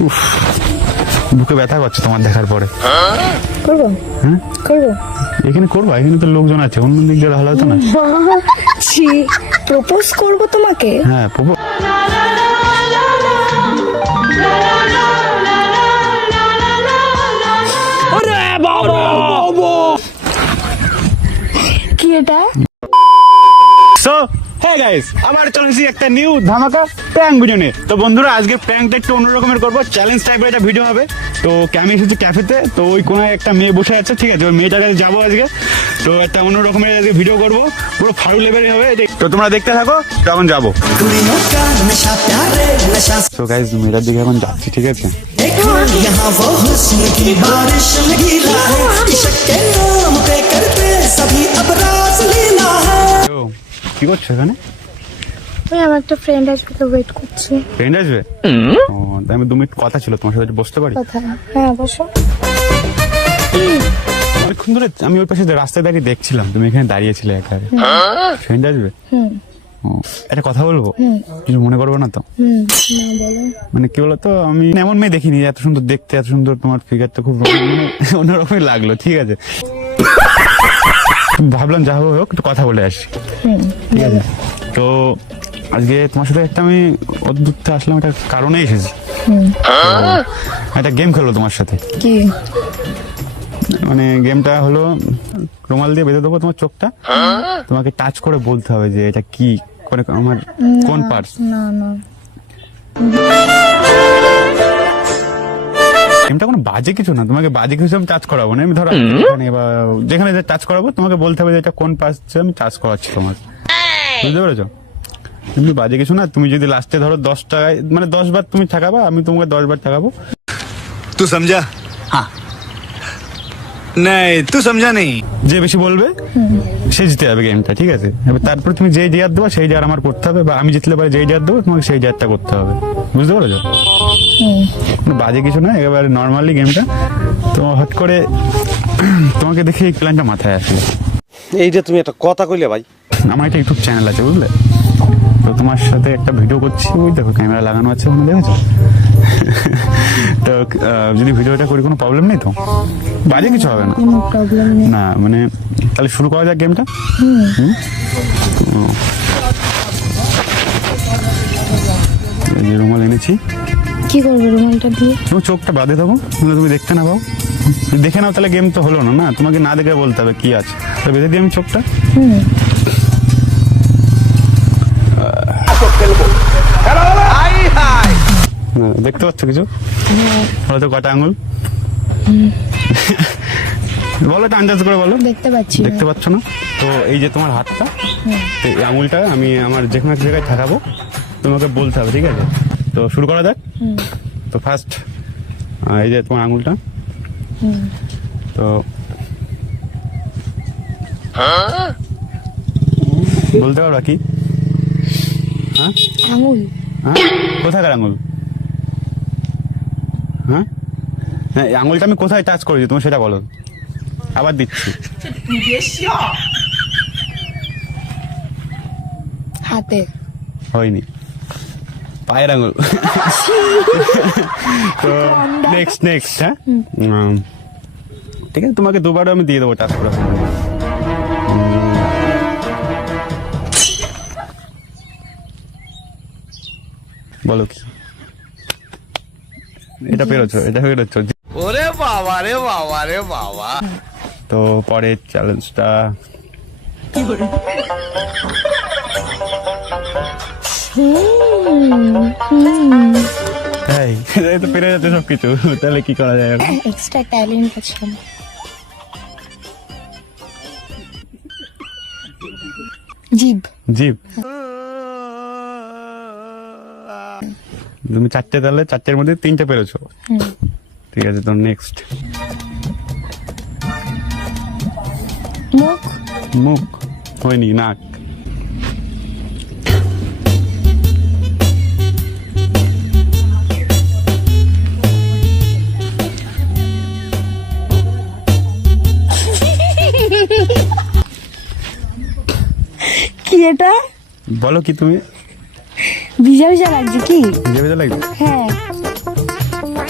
বুকে ব্যথা করছে তোমার দেখার পরে। করবো? হ্যাঁ করবো। এখানে করবো, এখানে তো লোকজন আছে, অন্য দিক দিয়ে ভালো হতো না? প্রপোজ করবো তোমাকে? হ্যাঁ কি এটা? সো হ্যাঁ গাইস, আবার চলেছি একটা নিউ ধামাকা প্র্যাঙ্ক ভিডিও নিয়ে। তো বন্ধুরা, আজকে প্র্যাঙ্কটা একটু অন্যরকমের করবো, চ্যালেঞ্জ টাইপের একটা ভিডিও হবে। তো আমি এসেছি ক্যাফেতে, তো ওই কোনায় একটা মেয়ে বসে আছে, ঠিক আছে? ওই মেয়েটার কাছে যাবো আজকে, তো একটা অন্য রকমের আজকে ভিডিও করবো, পুরো ফাড়ু লেভেলের হবে। তো তোমরা দেখতে থাকো, তখন যাবো। তো গাইস, মেয়েটার দিকে এখন যাচ্ছি, ঠিক আছে? কি করছো এখানে? ওই আমার একটা ফ্রেন্ড আসবে, তো ওয়েট করছি। ফ্রেন্ড আসবে? ও, তাই আমি 2 মিনিট কথা ছিল তোমার সাথে, বসতে পারি? কথা? হ্যাঁ, বসো। অনেকক্ষণ ধরে আমি ওই পাশে রাস্তায় দাঁড়িয়ে দেখছিলাম, তুমি এখানে দাঁড়িয়েছিলে একা। ফ্রেন্ড আসবে? ও, একটা কথা বলবো, কিছু মনে করবে না তো? না, বলো। মানে কি বলতো, আমি এমন মেয়ে দেখিনি, এত সুন্দর দেখতে, এত সুন্দর তোমার ফিগারটা, খুব মানে অন্যরকমই লাগলো, ঠিক আছে? ভাবলাম যা হোক একটু কথা বলে আসি, ঠিক আছে? তো আজকে তোমার সাথে একটা আমি অদ্ভুত আসলাম, একটা কারণে এসেছি। একটা গেম খেলবো তোমার সাথে। কি? মানে গেমটা হলো, রুমাল দিয়ে বেঁধে দেবো তোমার চোখটা, তোমাকে টাচ করে বলতে হবে যে এটা কি, করে আমার কোন পার্টস। না না, গেমটা কোনো বাজে কিছু না, তোমাকে বাজে কিছু আমি টাচ করাবো না। আমি ধরো এখানে বা যেখানে টাচ করাবো, তোমাকে বলতে হবে যে এটা কোন পার্টস আমি টাচ করাচ্ছি তোমার, বুঝতে পেরেছো? এমনি বাজে কিছু না। তুমি যদি লাস্টে ধরো 10 টাকায়, মানে 10 বার তুমি ঠাকাবা, আমি তোমাকে 10 বার ঠাকাবো। तू समझा? हाँ नहीं, तू समझा नहीं। যে বেশি বলবে সে জিতে যাবে গেমটা, ঠিক আছে? এবার তারপর তুমি যেই ডিয়ার দেবো সেই ডিয়ার আমার করতে হবে, বা আমি জিতলে পারে যেই ডিয়ার দেবো তোমাকে সেই ডিয়ারটা করতে হবে, বুঝতে পেরেছো? কোনো বাজে কিছু না, একেবারে নর্মালি গেমটা। তো হট করে তোমাকে দেখে এই প্ল্যানটা মাথায় আসে। এই যে তুমি একটা কথা কইলে ভাই, আমার একটা ইউটিউব চ্যানেল আছে, বুঝলে? তো তোমার সাথে একটা ভিডিও করছি, ওই দেখো ক্যামেরা লাগানো আছে, ওখানে দেখেছো? তো যদি ভিডিওটা করি কোনো প্রবলেম নেই তো? বাজে কিছু হবে না? কোনো প্রবলেম নেই। না মানে তাহলে শুরু করা যাক গেমটা। এই যে রুমাল এনেছি। কি করবে রুমালটা দিয়ে? তুমি চোখটা বাঁধে থাকো, তুমি দেখতে না পাও। যদি দেখে নাও তাহলে গেম তো হলো না, না? তোমাকে না দেখে বলতে হবে কি আছে। তো বেঁধে দিই আমি চোখটা। দেখতে পাচ্ছ কিছু? হয়তো কটা আঙুল বলো তো, আন্দাজ করে বলো। দেখতে পাচ্ছি না। দেখতে পাচ্ছ না? তো এই যে তোমার হাতটা, তো এই আঙুলটা আমি আমার যে কোনো এক জায়গায় ঠাকাবো, তোমাকে বলতে হবে, ঠিক আছে? তো শুরু করা যাক। তো ফার্স্ট এই যে তোমার আঙুলটা, তো বলতে পারবা কি? হ্যাঁ আঙুল? হ্যাঁ, কোথাকার আঙুল? হ্যাঁ হ্যাঁ, এই আঙুলটা আমি কোথায় টাচ করেছি তুমি সেটা বলো। আবার দিচ্ছি। হাতে? হয়নি, পায়ের আঙুল। তো নেক্সট হ্যাঁ, ঠিক আছে, তোমাকে 2 বারও আমি দিয়ে দেবো টাচ করার সময়। বলো কি? এটা পেরোছো? ওরে বাবা রে বাবা রে বাবা। তো পরের চ্যালেঞ্জটা এই তো পেরে যাচ্ছে সবকিছু, তাহলে কি করা যায় এখন? এক্সট্রা ট্যালেন্ট আছে। জিভ? জিভ? তুমি 4টে, তাহলে 4টের মধ্যে 3টে পেরেছো, ঠিক আছে? তো নেক্সট মুখ? মুখ হয়নি, নাক? কি এটা? বলো কি তুমি? ভিজা ভিজা লাগছে কি? ভিজে ভিজে লাগছে? হ্যাঁ।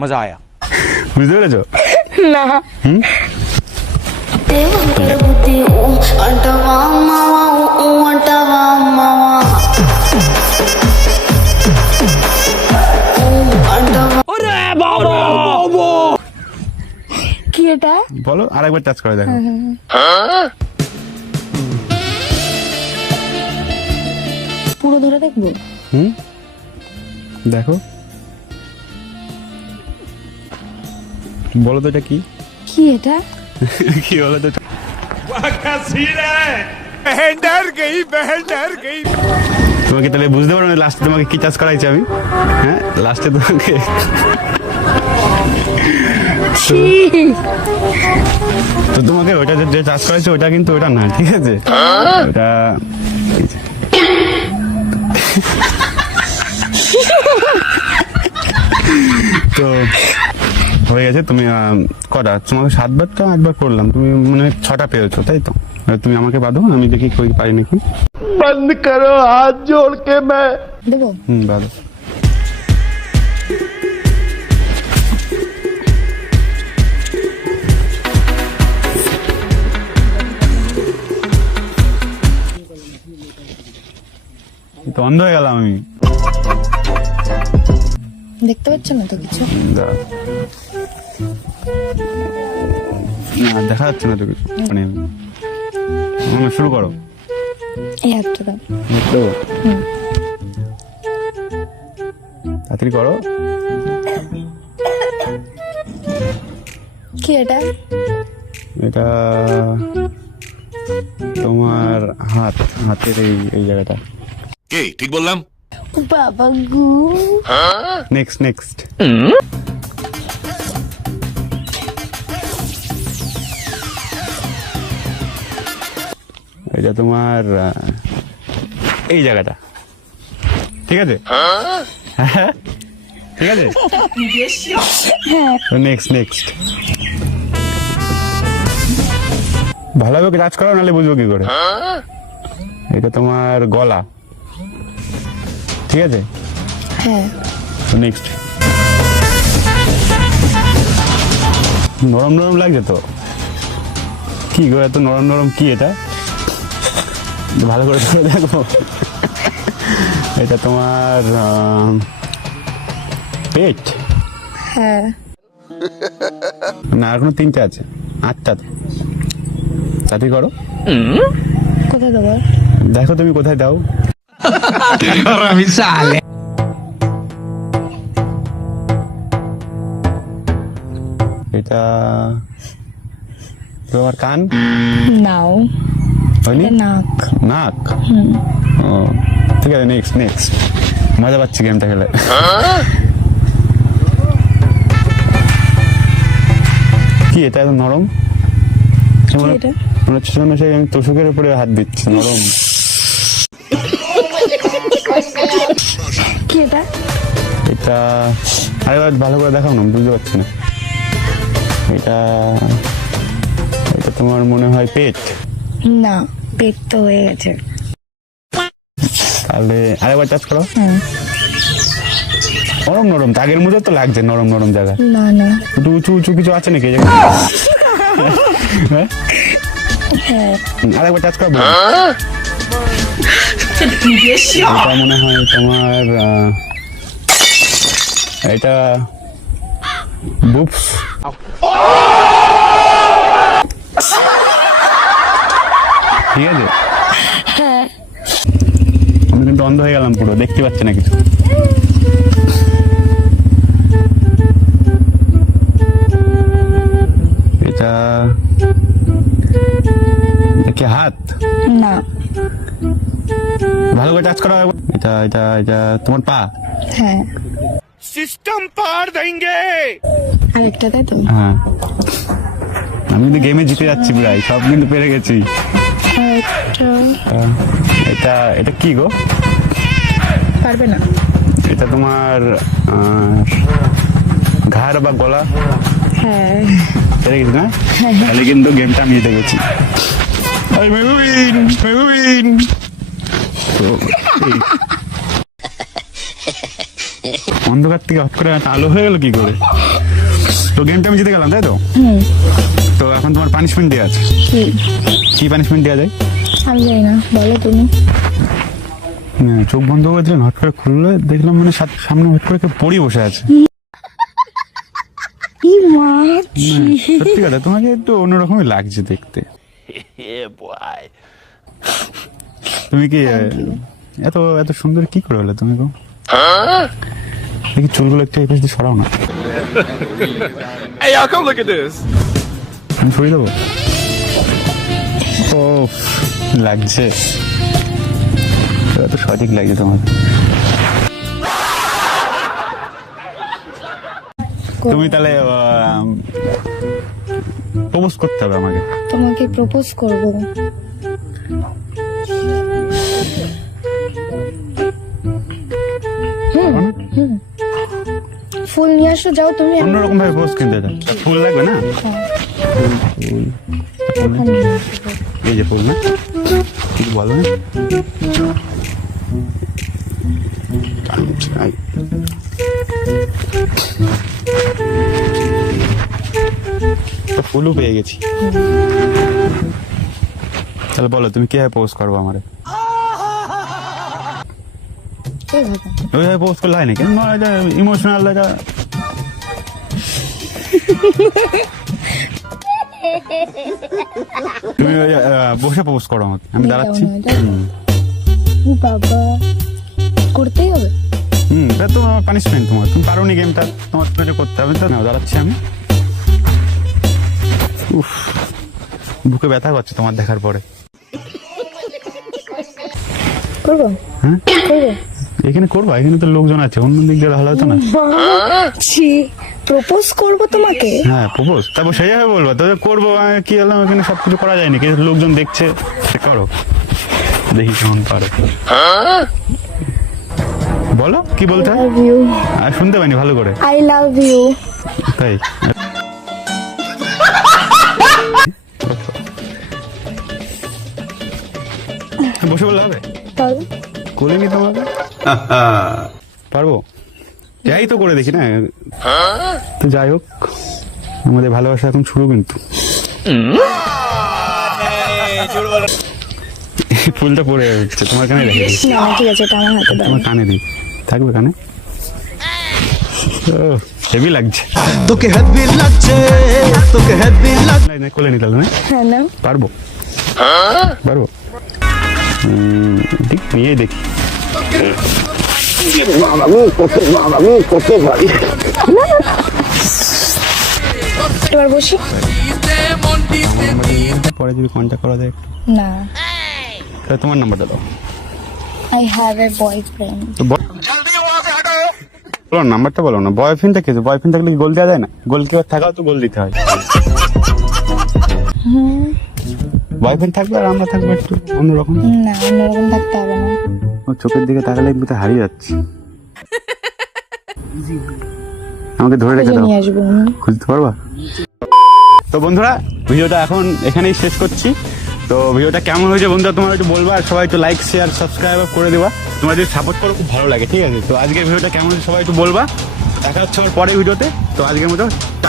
मजा आया। বুঝতে পেরেছো? না దేవంకర బుద్ధి ఊ అంటవా మావా ఊ అంటవా మావా ఊ అంటవా কি এটা? বলো আরেকবার টাচ করে দেখো। পুরো ধরে দেখবো? দেখো বলো তো এটা কি? কি এটা? কি বলো তো? তোমাকে তাহলে বুঝতে পারো না লাস্টে তোমাকে কি টাচ করাইছি আমি? হ্যাঁ লাস্টে তোমাকে তো তোমাকে ওইটা যে টাচ করাইছে ওটা কিন্তু ওটা না, ঠিক আছে? ওটা তো হয়ে গেছে। তুমি কটা তোমাকে 7বার তো 8বার করলাম, তুমি মানে 6টা পেয়েছো তাই তো? তুমি আমাকে বাঁধো, আমি দেখি কই পারি নাকি। बंद करो हाथ जोड़ के मैं। দেবো? বাঁধো। তো অন্ধ হয়ে গেলাম আমি। দেখতে পাচ্ছ না তো কিছু? দাঁড়াও। না দেখা যাচ্ছে না তো কিছু, মানে শুরু করো। এই হাতটা দাও। দেবো? তাড়াতাড়ি করো। কি এটা? এটা তোমার হাতের এই জায়গাটা। কে ঠিক বললাম? বাবা গু। নেক্সট এটা তোমার এই জায়গাটা, ঠিক আছে? ঠিক আছে, নেক্সট ভালোভাবে কাজ করো নাহলে বুঝবো কি করে। এটা তোমার গলা, ঠিক আছে? হ্যাঁ নেক্সট নরম লাগছে তো? কি গো এত নরম কি এটা? ভালো করে ধরে দেখো। এটা তোমার পেট। হ্যাঁ না আর কোনো 3টে আছে, 8টা তো। তাড়াতাড়ি করো। কোথায় দেবো? দেখো তুমি কোথায় দাও। এটা তোমার কান নাও। হয়নি? এটা নাক। ও ঠিক আছে, নেক্সট মজা পাচ্ছি গেমটা খেলে। কি এটা এত নরম? কি এটা? মনে হচ্ছে যেন সেই আমি তোষকের উপরে হাত দিচ্ছি, নরম। কি এটা? এটা আরেকবার ভালো করে দেখাও না, বুঝতে পারছি না। এটা তোমার মনে হয় পেট? না পেট তো হয়ে গেছে। তাহলে আরেকবার টাচ করো। নরম আগের মধ্যে তো লাগছে, নরম জায়গা। না একটু উঁচু কিছু আছে নাকি এই জায়গায়? হ্যাঁ আরেকবার টাচ করো। এটা মনে হয় তোমার এটা বুপস। ঠিক আছে, আমি কিন্তু অন্ধ হয়ে গেলাম পুরো, দেখতে পাচ্ছি না কিছু। এটা কি হাত? না ভালো করে টাচ করা। এটা তোমার পা? হ্যাঁ सिस्टम पार देंगे। আরেকটা তাই তো? হ্যাঁ আমি কিন্তু গেমে জিতে যাচ্ছি প্রায়, সব কিন্তু পেরে গেছি। এটা কি গো? পারবে না। এটা তোমার ঘাড় বা গলা? হ্যাঁ পেরে গেছি না? তাহলে কিন্তু গেমটা আমি জিতে গেছি। তো অন্ধকার থেকে হট করে একটা আলো হয়ে গেল কি করে? তো গেমটা আমি জিতে গেলাম, তাই তো? তো এখন তোমার পানিশমেন্ট দেওয়া আছে। কি পানিশমেন্ট দেওয়া যায়? আমি জানি না, বলো তুমি। হ্যাঁ, চোখ বন্ধ করে দিলেন, হট করে খুললে দেখলাম মানে সামনে হট করে কেউ পড়ি বসে আছে। কি মা, সত্যি কথা, তোমাকে একটু অন্যরকমই লাগছে দেখতে। তুমি কি এত এত সুন্দর কি করে হলে তুমি গো? দেখি চুলগুলো একটু এই পাশ দিয়ে সরাও না। Hey, y'all, come look at this. আমি সরিয়ে দেবো? ও লাগছে, এত সঠিক লাগছে তোমার। তুমি তাহলে প্রপোজ করতে হবে আমাকে। তোমাকে প্রপোজ করব। ফুল নিয়ে আসো, যাও তুমি। অন্যরকম ভাবে প্রপোজ কিনতে দাও। ফুল লাগবে না? এই যে ফুল না, কিছু বলো না। তো ফুলও পেয়ে গেছি। তাহলে বলো তুমি কিভাবে প্রপোজ করবো আমারে? ওইভাবে প্রপোজ করলে হয় নাকি? ইমোশনাল এটা। তুমি বসে প্রপোজ করো আমাকে, আমি দাঁড়াচ্ছি। বাবা, করতেই হবে। তা তো আমার পানিশমেন্ট। তোমার তুমি পারো নি গেমটা, তোমার তো করতে হবে। তো না, দাঁড়াচ্ছি আমি। উফ, বুকে ব্যথা করছে তোমার দেখার পরে। করবো? হ্যাঁ করবো। এখানে করবা? এখানে তো লোকজন আছে, অন্য দিক দিয়ে ভালো হতো না? প্রপোজ করবো তোমাকে? হ্যাঁ প্রপোজ, তারপর সেইভাবে বলবো তো করবো। কি হলাম, এখানে সবকিছু করা যায়নি, কিন্তু লোকজন দেখছে। করো, দেখি কেমন পারো। বলো কি বলতে হয়? Love you. আর শুনতে পাইনি ভালো করে। I love you. তাই বসে বললে হবে? পারবো। কোলে নি তোমাকে? পারবো, যাই তো করে দেখি না। তো যাই হোক, আমাদের ভালোবাসা এখন শুরু। কিন্তু ফুলটা পড়ে যাচ্ছে, তোমার কানে রেখে দিই। না ঠিক আছে, এটা আমার হাতে দাও। তোমার কানে দিই, থাকবে কানে। ও হেভি লাগছে। তোকে হেভি লাগছে, তোকে হেভি লাগছে। না, কোলে নিতে হবে না? হ্যাঁ না, পারবো, পারবো। ঠিক নিয়েই দেখি। এবার বসি। পরে যদি কন্ট্যাক্ট করা যায় একটু। না, তাহলে তোমার নাম্বারটা দাও। I have a boyfriend. তো বলো নাম্বারটা, বলো না। বয়ফ্রেন্ডটা কি? বয়ফ্রেন্ড থাকলে কি গোল দেওয়া যায় না? গোলকিপার থাকাও তো গোল দিতে হয়। বয়ফ্রেন্ড থাকবে আর আমরা থাকবো একটু অন্যরকম। না, অন্যরকম থাকতে হবে না। ও চোখের দিকে তাকালে একটু হারিয়ে যাচ্ছে। আমাকে ধরে রেখে দাও, নিয়ে আসবো আমি। খুঁজতে পারবা? তো বন্ধুরা, ভিডিওটা এখন এখানেই শেষ করছি। তো ভিডিওটা কেমন হয়েছে বন্ধুরা তোমরা একটু বলবা, আর সবাই একটু লাইক শেয়ার সাবস্ক্রাইব করে দেবা। তোমরা যদি সাপোর্ট করো খুব ভালো লাগে, ঠিক আছে? তো আজকের ভিডিওটা কেমন হয়েছে সবাই একটু বলবা। দেখা হচ্ছে আমার পরের ভিডিওতে। তো আজকের মতো